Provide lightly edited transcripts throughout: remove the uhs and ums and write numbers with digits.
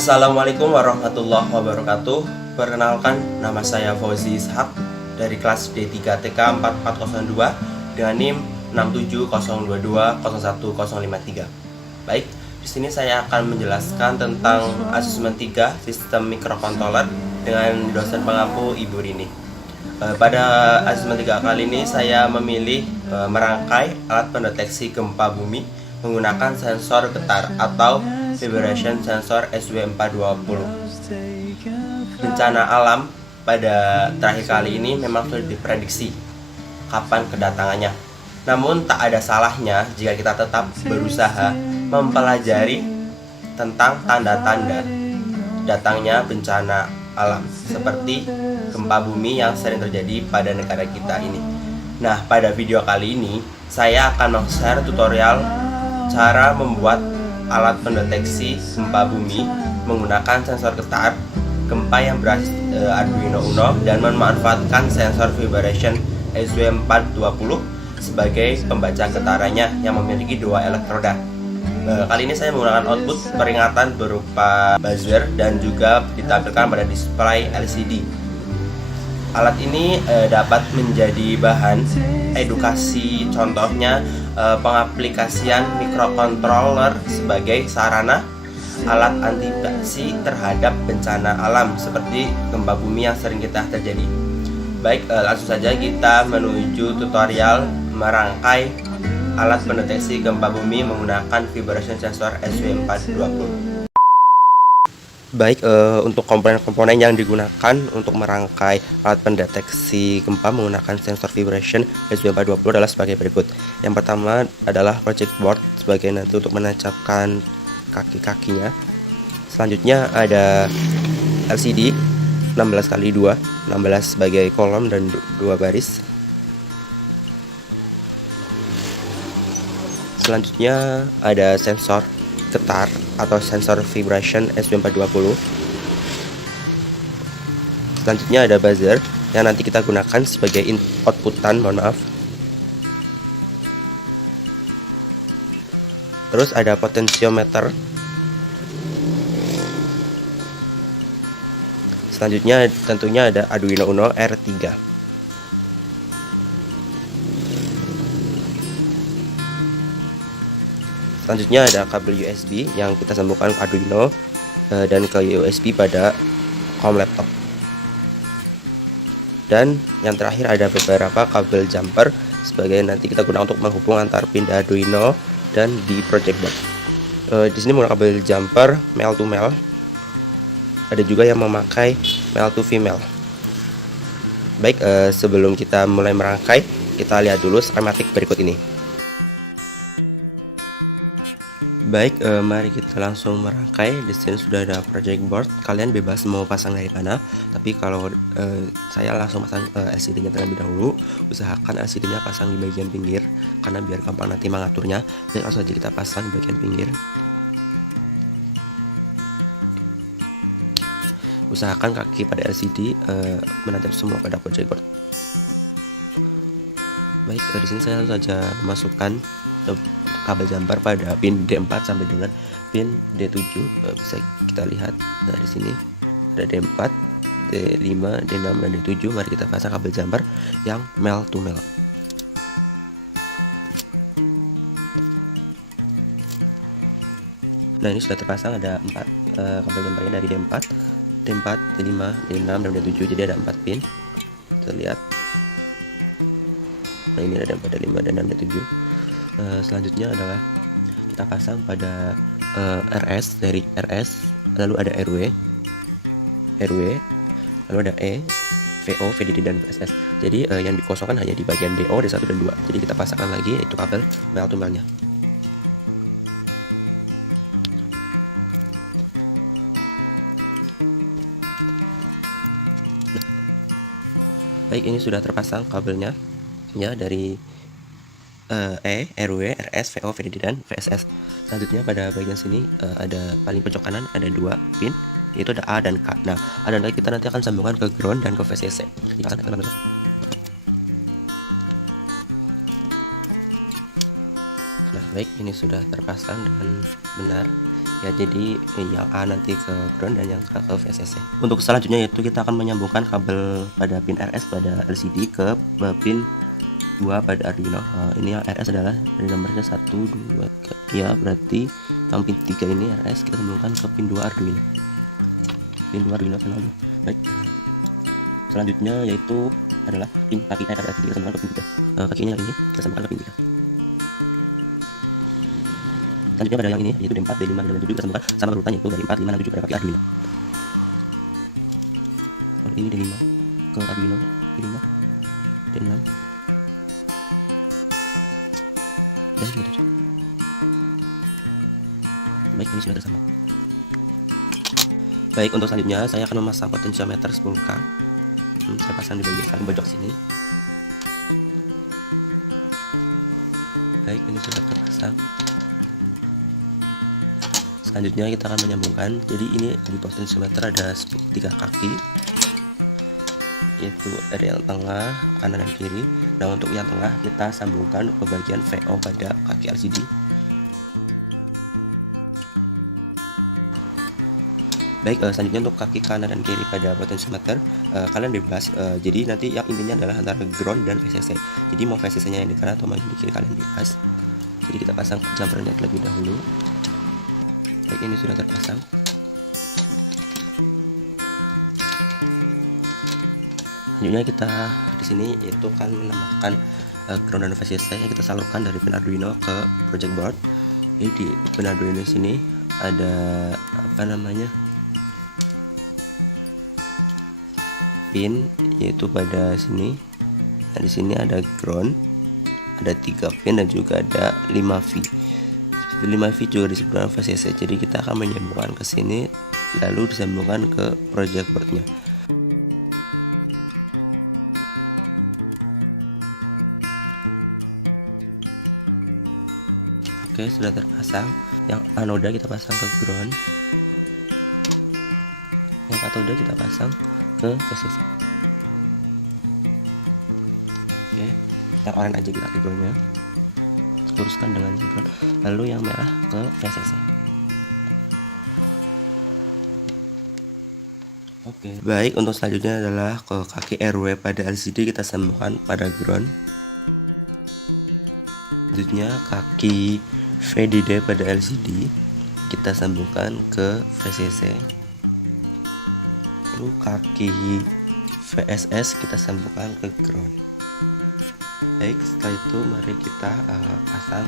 Assalamualaikum warahmatullahi wabarakatuh. Perkenalkan, nama saya Fauzi Ishak dari kelas D3 TK 4402 dengan NIM 670220153. Baik, di sini saya akan menjelaskan tentang asesmen 3 sistem microcontroller dengan dosen pengampu Ibu Rini. Pada asesmen 3 kali ini saya memilih merangkai alat pendeteksi gempa bumi menggunakan sensor getar atau vibration sensor SW420. Bencana alam pada terakhir kali ini memang sudah diprediksi kapan kedatangannya. Namun tak ada salahnya jika kita tetap berusaha mempelajari tentang tanda-tanda datangnya bencana alam seperti gempa bumi yang sering terjadi pada negara kita ini. Nah, pada video kali ini saya akan men-share tutorial cara membuat alat pendeteksi gempa bumi menggunakan sensor getar gempa yang berbasis Arduino Uno dan memanfaatkan sensor vibration SW420 sebagai pembaca getarannya yang memiliki dua elektroda. Kali ini saya menggunakan output peringatan berupa buzzer dan juga ditampilkan pada display LCD. Alat ini dapat menjadi bahan edukasi, contohnya pengaplikasian microcontroller sebagai sarana alat antisipasi terhadap bencana alam seperti gempa bumi yang sering kita terjadi. Baik, langsung saja kita menuju tutorial merangkai alat pendeteksi gempa bumi menggunakan vibration sensor SW420. Baik, untuk komponen-komponen yang digunakan untuk merangkai alat pendeteksi gempa menggunakan sensor vibration SW420 adalah sebagai berikut. Yang pertama adalah project board sebagai nanti untuk menancapkan kaki-kakinya. Selanjutnya ada LCD 16x2, 16 sebagai kolom dan 2 baris. Selanjutnya ada sensor getar atau sensor vibration SW420. Selanjutnya ada buzzer yang nanti kita gunakan sebagai outputan, Terus ada potentiometer. Selanjutnya tentunya ada Arduino Uno R3. Selanjutnya ada kabel USB yang kita sambungkan ke Arduino dan ke USB pada COM laptop. Dan yang terakhir ada beberapa kabel jumper sebagai nanti kita gunakan untuk menghubung antar pin Arduino dan di project board. Di sini menggunakan kabel jumper male to male. Ada juga yang memakai male to female. Baik, sebelum kita mulai merangkai, kita lihat dulu skematik berikut ini. Baik, mari kita langsung merangkai. Di sini sudah ada project board. Kalian bebas mau pasang dari mana, tapi kalau saya langsung pasang LCD-nya terlebih dahulu. Usahakan LCD-nya pasang di bagian pinggir karena biar gampang nanti mengaturnya. Jadi langsung saja kita pasang di bagian pinggir. Usahakan kaki pada LCD menancap semua pada project board. Baik, di sini saya langsung saja memasukkan kabel jumper pada pin D4 sampai dengan pin D7. Bisa kita lihat dari sini ada D4, D5, D6 dan D7. Mari kita pasang kabel jumper yang male to male. Nah, ini sudah terpasang, ada 4 kabel jumpernya dari D4, D4, D5, D6 dan D7. Jadi ada 4 pin. Kita lihat. Nah, ini ada D4, D5, D6, D7. Selanjutnya adalah kita pasang pada RS, dari RS, lalu ada RW, lalu ada E, VO, VDD dan VSS. Jadi yang dikosongkan hanya di bagian DO, D1 dan 2. Jadi kita pasangkan lagi itu kabel male to male-nya. Baik, ini sudah terpasang kabelnya ya dari E, RW, RS, VO, VDD dan VSS. Selanjutnya pada bagian sini ada paling pojok kanan ada 2 pin, yaitu ada A dan K. Nah, A dan K kita nanti akan sambungkan ke ground dan ke VCC. Nah, baik, ini sudah terpasang dengan benar. ya. Jadi yang A nanti ke ground dan yang K ke VCC. Untuk selanjutnya yaitu kita akan menyambungkan kabel pada pin RS pada LCD ke pin 2 pada Arduino. Ini yang RS adalah dari nomornya 1 2 3 ya, berarti yang pin 3 ini RS kita sambungkan ke pin 2 Arduino. Pin 2 Arduino channel 2. Baik, selanjutnya yaitu adalah pin kaki pada LCD kita sambungkan ke pin 3. Kakinya ini kita sambungkan ke pin 3. Selanjutnya pada yang ini yaitu D4, D5, D6, D7 kita sambungkan sama urutan yaitu dari 4, 5, 6, 7 pada kaki Arduino. Ini D5 ke Arduino, D5, D6 dan D7. Baik, ini sudah tersambung. Baik, untuk selanjutnya saya akan memasang potensiometer sebongkar. Saya pasang di bagian paling pojok sini. Baik, ini sudah terpasang. Selanjutnya kita akan menyambungkan. Jadi ini di potensiometer ada 3 kaki, yaitu ada yang tengah, kanan dan kiri. Nah, untuk yang tengah kita sambungkan ke bagian VO pada kaki LCD. Baik, selanjutnya untuk kaki kanan dan kiri pada potensiometer kalian bebas. Jadi nanti yang intinya adalah antara ground dan VCC. Jadi mau VCC nya yang di kanan atau mau di kiri kalian bebas. Jadi kita pasang jumpernya terlebih dahulu. Baik, ini sudah terpasang. Selanjutnya kita di sini itu kan menambahkan ground dan VCC yang kita salurkan dari pin Arduino ke project board. Jadi di pin Arduino sini ada apa namanya, pin, yaitu pada sini. Nah, di sini ada ground, ada 3 pin dan juga ada 5V. 5V juga disebutkan VCC. Jadi kita akan menyambungkan ke sini lalu disambungkan ke project boardnya. Oke, sudah terpasang. Yang anoda kita pasang ke ground, yang katoda kita pasang ke VCC. Oke, kita oren aja kita ke groundnya, luruskan dengan ground, lalu yang merah ke VCC. Oke, baik, untuk selanjutnya adalah ke kaki RW pada LCD kita sambungkan pada ground. Selanjutnya kaki VDD pada LCD kita sambungkan ke VCC. Lalu kaki VSS kita sambungkan ke ground. Baik, setelah itu mari kita pasang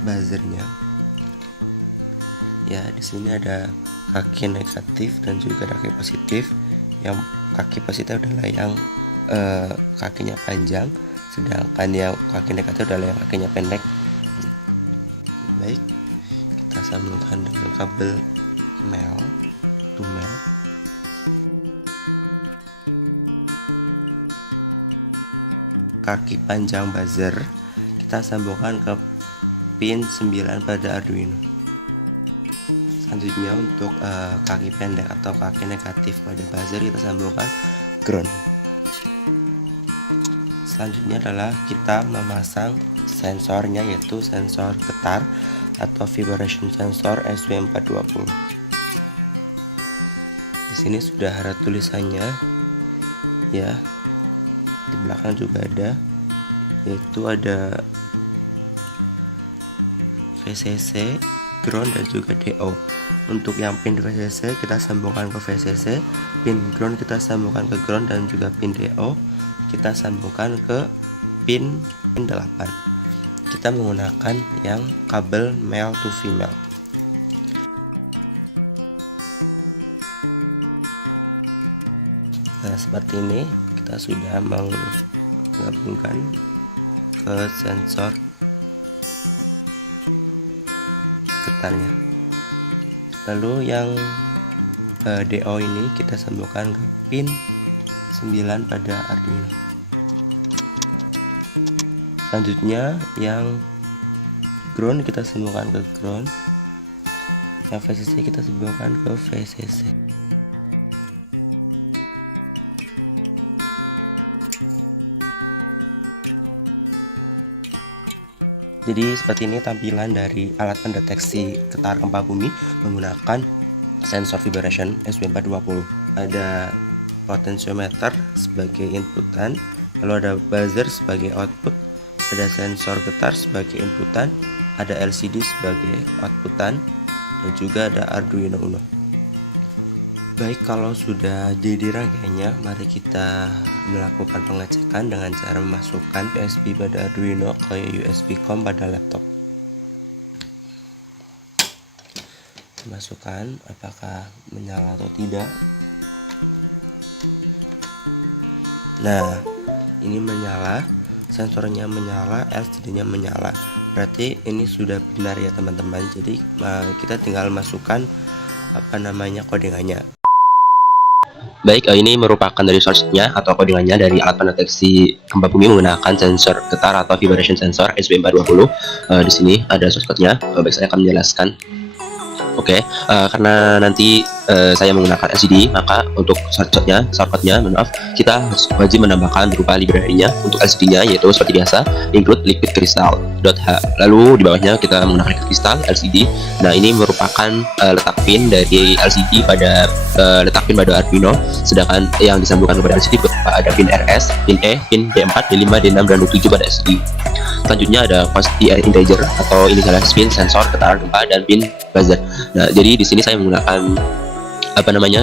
buzzernya. Ya, di sini ada kaki negatif dan juga kaki positif. Yang kaki positif adalah yang kakinya panjang, sedangkan yang kaki negatif adalah yang kakinya pendek. Baik, kita sambungkan dengan kabel mel to mel. Kaki panjang buzzer kita sambungkan ke pin 9 pada Arduino. Selanjutnya untuk kaki pendek atau kaki negatif pada buzzer kita sambungkan ground. Selanjutnya adalah kita memasang sensornya, yaitu sensor getar atau vibration sensor SW420. Di sini sudah ada tulisannya ya. Di belakang juga ada, yaitu ada VCC, ground dan juga DO. Untuk yang pin VCC kita sambungkan ke VCC, pin ground kita sambungkan ke ground dan juga pin DO kita sambungkan ke pin 8. Kita menggunakan yang kabel male to female. Nah, seperti ini kita sudah menggabungkan ke sensor getarnya. Lalu yang DO ini kita sambungkan ke pin 9 pada Arduino. Selanjutnya yang ground kita sambungkan ke ground, yang VCC kita sambungkan ke VCC. Jadi seperti ini tampilan dari alat pendeteksi getar gempa bumi menggunakan sensor vibration SW420. Ada potentiometer sebagai inputan, lalu ada buzzer sebagai output, ada sensor getar sebagai inputan, ada LCD sebagai outputan, dan juga ada Arduino Uno. Baik, kalau sudah jadi rangkaiannya, mari kita melakukan pengecekan dengan cara memasukkan USB pada Arduino ke USB COM pada laptop. Masukkan apakah menyala atau tidak. Nah, ini menyala, sensornya menyala, LCD-nya menyala. Berarti ini sudah benar ya teman-teman. Jadi kita tinggal masukkan codingannya. Baik, ini merupakan dari source-nya atau codingannya dari alat pendeteksi gempa bumi menggunakan sensor getar atau vibration sensor SW420. Di sini ada shortcut-nya. Baik, saya akan menjelaskan. Oke, karena nanti saya menggunakan LCD, maka untuk shortcut-nya, kita wajib menambahkan berupa library-nya untuk LCD-nya, yaitu seperti biasa include liquid crystal.h. Lalu di bawahnya kita menggunakan liquid crystal LCD. Nah, ini merupakan letak pin dari LCD pada Arduino, sedangkan yang disambungkan kepada LCD ada pin RS, pin E, pin D4, D5, D6, dan D7 pada LCD. Selanjutnya ada quantity integer atau inisialis pin sensor getaran gempa dan pin buzzer. Nah, jadi di sini saya menggunakan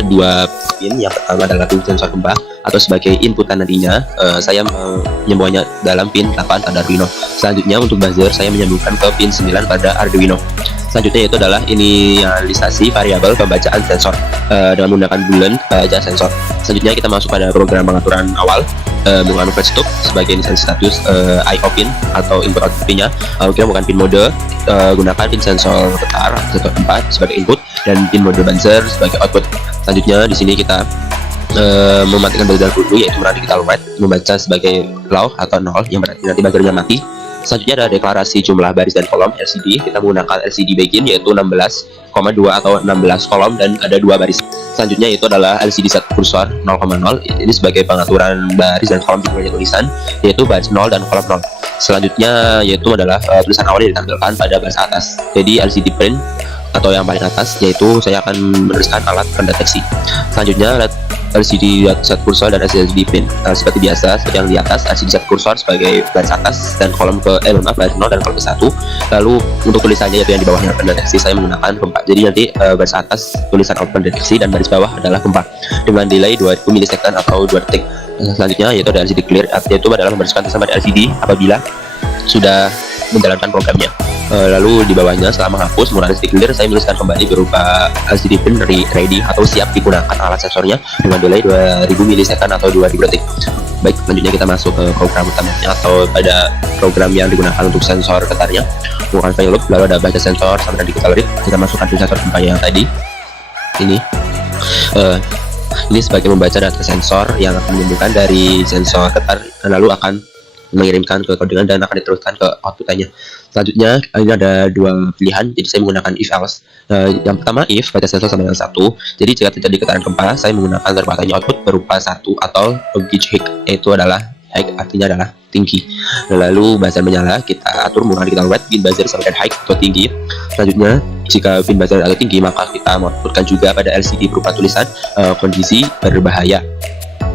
dua pin. Yang pertama adalah pin sensor gempa atau sebagai inputan nantinya saya menyambungkannya dalam pin 8 pada Arduino. Selanjutnya untuk buzzer saya menyambungkan ke pin 9 pada Arduino. Selanjutnya yaitu adalah inisialisasi variabel pembacaan sensor dengan menggunakan boolean baca sensor. Selanjutnya kita masuk pada program pengaturan awal menggunakan flash stop sebagai inisialisasi status IO pin atau input output pinnya. Kita menggunakan pin mode, gunakan pin sensor getar sensor 4 sebagai input dan pin mode buzzer sebagai output. Selanjutnya di sini kita mematikan buzzer dulu, yaitu berarti kita membaca sebagai low atau 0 yang berarti nanti buzzernya mati. Selanjutnya ada deklarasi jumlah baris dan kolom LCD. Kita menggunakan LCD begin yaitu 16,2 atau 16 kolom dan ada 2 baris. Selanjutnya itu adalah LCD set kursor 0,0. Ini sebagai pengaturan baris dan kolom di tulisan, yaitu baris 0 dan kolom 0. Selanjutnya yaitu adalah tulisan awal yang ditampilkan pada baris atas. Jadi LCD print atau yang paling atas, yaitu saya akan menuliskan alat pendeteksi. Selanjutnya LCD set kursor dan LCD pin seperti biasa. Yang di atas LCD set kursor sebagai baris atas dan kolom baris 0 dan kolom ke 1. Lalu untuk tulisannya yaitu yang di bawahnya pendeteksi, saya menggunakan gempa. Jadi nanti baris atas tulisan output pendeteksi dan baris bawah adalah gempa dengan delay 2000 milisecond atau 2 detik. Selanjutnya yaitu ada LCD clear, yaitu adalah membersihkan sama LCD apabila sudah menjalankan programnya. Lalu di bawahnya setelah menghapus menggunakan LCD clear, saya menuliskan kembali berupa LCD pin ready atau siap digunakan alat sensornya dengan delay 2000 milisecond atau 2000 detik. Baik, selanjutnya kita masuk ke program utamanya atau pada program yang digunakan untuk sensor getarnya. Menggunakan file loop, lalu ada baca sensor sama dengan digital read. Kita masukkan pin sensor gempa yang tadi. Ini sebagai membaca data sensor yang akan menyambungkan dari sensor getar, lalu akan mengirimkan ke codingan dan akan diteruskan ke outputannya. Selanjutnya ini ada 2 pilihan, jadi saya menggunakan if else. Yang pertama if baca sensor sama dengan 1. Jadi jika terjadi getaran gempa, saya menggunakan terbatasnya output berupa 1 atau gauge high, yaitu adalah high artinya adalah tinggi. Lalu buzzer menyala, kita atur menggunakan digital wet pin buzzer sama dengan high atau tinggi. Selanjutnya jika pin buzzer agak tinggi, maka kita outputkan juga pada LCD berupa tulisan kondisi berbahaya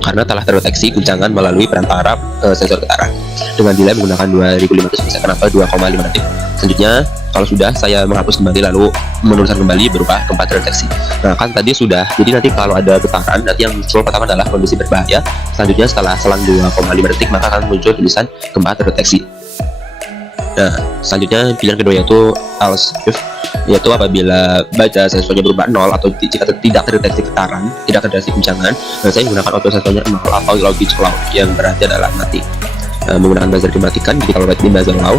karena telah terdeteksi guncangan melalui perantara sensor getaran dengan delay menggunakan 2500 milisecond atau 2,5 detik. Selanjutnya kalau sudah, saya menghapus kembali lalu menuliskan kembali berupa gempa terdeteksi. Nah, kan tadi sudah, jadi nanti kalau ada getaran, nanti yang muncul pertama adalah kondisi berbahaya. Selanjutnya setelah selang 2,5 detik maka akan muncul tulisan gempa terdeteksi. Nah, selanjutnya pilihan kedua yaitu else if, yaitu apabila baca sensornya berubah 0 atau jika tidak terdeteksi getaran, tidak terdeteksi guncangan, saya menggunakan auto sensornya 0 atau logic low yang berarti adalah mati. Menggunakan buzzer dimatikan, jadi kalau pin buzzer low,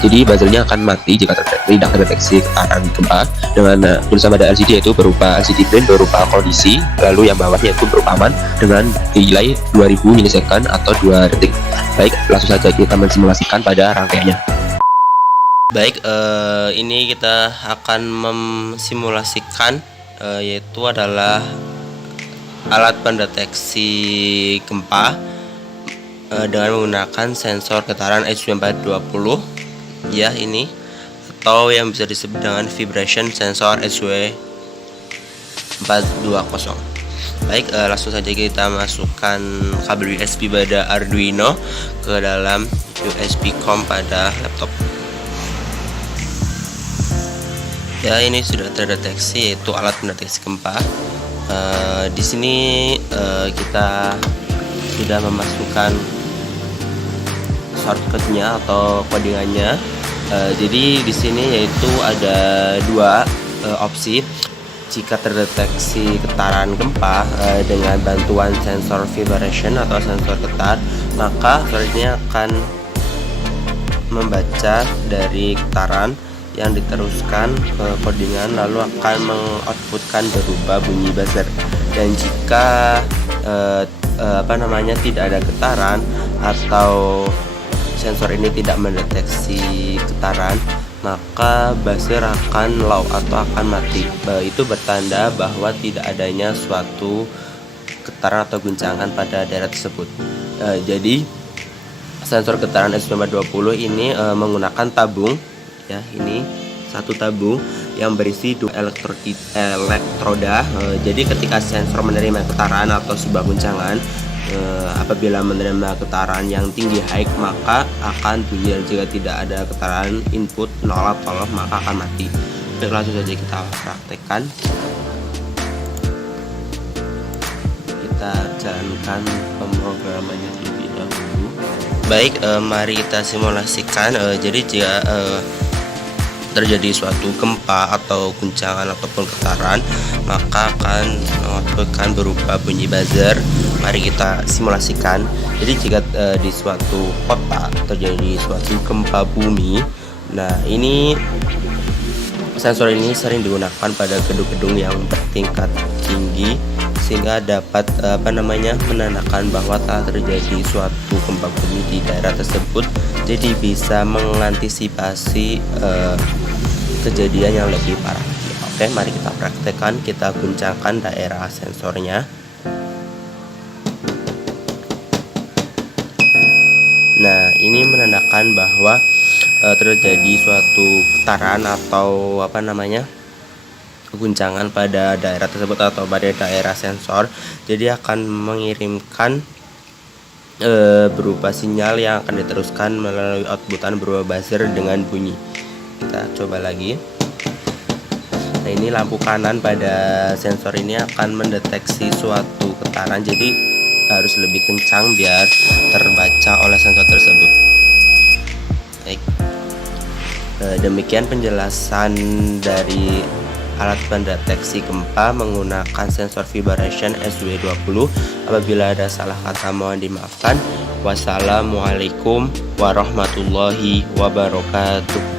jadi buzzernya akan mati jika tidak terdeteksi getaran gempa dengan tulisan pada LCD yaitu berupa LCD print berupa kondisi, lalu yang bawahnya itu berupa aman dengan delay 2000 milisecond atau 2 detik. Baik, langsung saja kita mensimulasikan pada rangkaiannya. Baik, ini kita akan memsimulasikan yaitu adalah alat pendeteksi gempa dengan menggunakan sensor getaran SW420 ya ini, atau yang bisa disebut dengan vibration sensor SW420. Baik, langsung saja kita masukkan kabel USB pada Arduino ke dalam USB COM pada laptop. Ya, ini sudah terdeteksi, yaitu alat pendeteksi gempa. Di sini kita sudah memasukkan shortcutnya atau codingannya. Jadi di sini yaitu ada dua opsi. Jika terdeteksi getaran gempa dengan bantuan sensor vibration atau sensor getar, maka ini akan membaca dari getaran yang diteruskan ke codingan, lalu akan mengoutputkan berupa bunyi buzzer. Dan jika tidak ada getaran atau sensor ini tidak mendeteksi getaran, maka buzzer akan low atau akan mati. Itu bertanda bahwa tidak adanya suatu getaran atau guncangan pada daerah tersebut. Jadi sensor getaran SW420 ini menggunakan tabung, ya, ini satu tabung yang berisi dua elektroda. Jadi ketika sensor menerima getaran atau sebuah guncangan, apabila menerima getaran yang tinggi high, maka akan bunyi. Jika tidak ada getaran input 0 atau low, maka akan mati. Baik, langsung saja kita praktekkan. Kita jalankan pemrogramannya terlebih dahulu. Baik, mari kita simulasikan. Jadi jika terjadi suatu gempa atau guncangan ataupun getaran, maka akan menghasilkan berupa bunyi buzzer. Mari kita simulasikan. Jadi jika di suatu kota terjadi suatu gempa bumi, nah ini sensor ini sering digunakan pada gedung-gedung yang bertingkat tinggi, sehingga dapat menandakan bahwa telah terjadi suatu gempa bumi di daerah tersebut. Jadi bisa mengantisipasi kejadian yang lebih parah. Oke, mari kita praktekkan. Kita guncangkan daerah sensornya. Nah, ini menandakan bahwa terjadi suatu getaran atau guncangan pada daerah tersebut atau pada daerah sensor. Jadi akan mengirimkan berupa sinyal yang akan diteruskan melalui outputan berupa buzzer dengan bunyi. Kita coba lagi. Nah, ini lampu kanan pada sensor ini akan mendeteksi suatu getaran, jadi harus lebih kencang biar terbaca oleh sensor tersebut. Baik, demikian penjelasan dari alat pendeteksi gempa menggunakan sensor vibration SW20. Apabila ada salah kata mohon dimaafkan. Wassalamualaikum warahmatullahi wabarakatuh.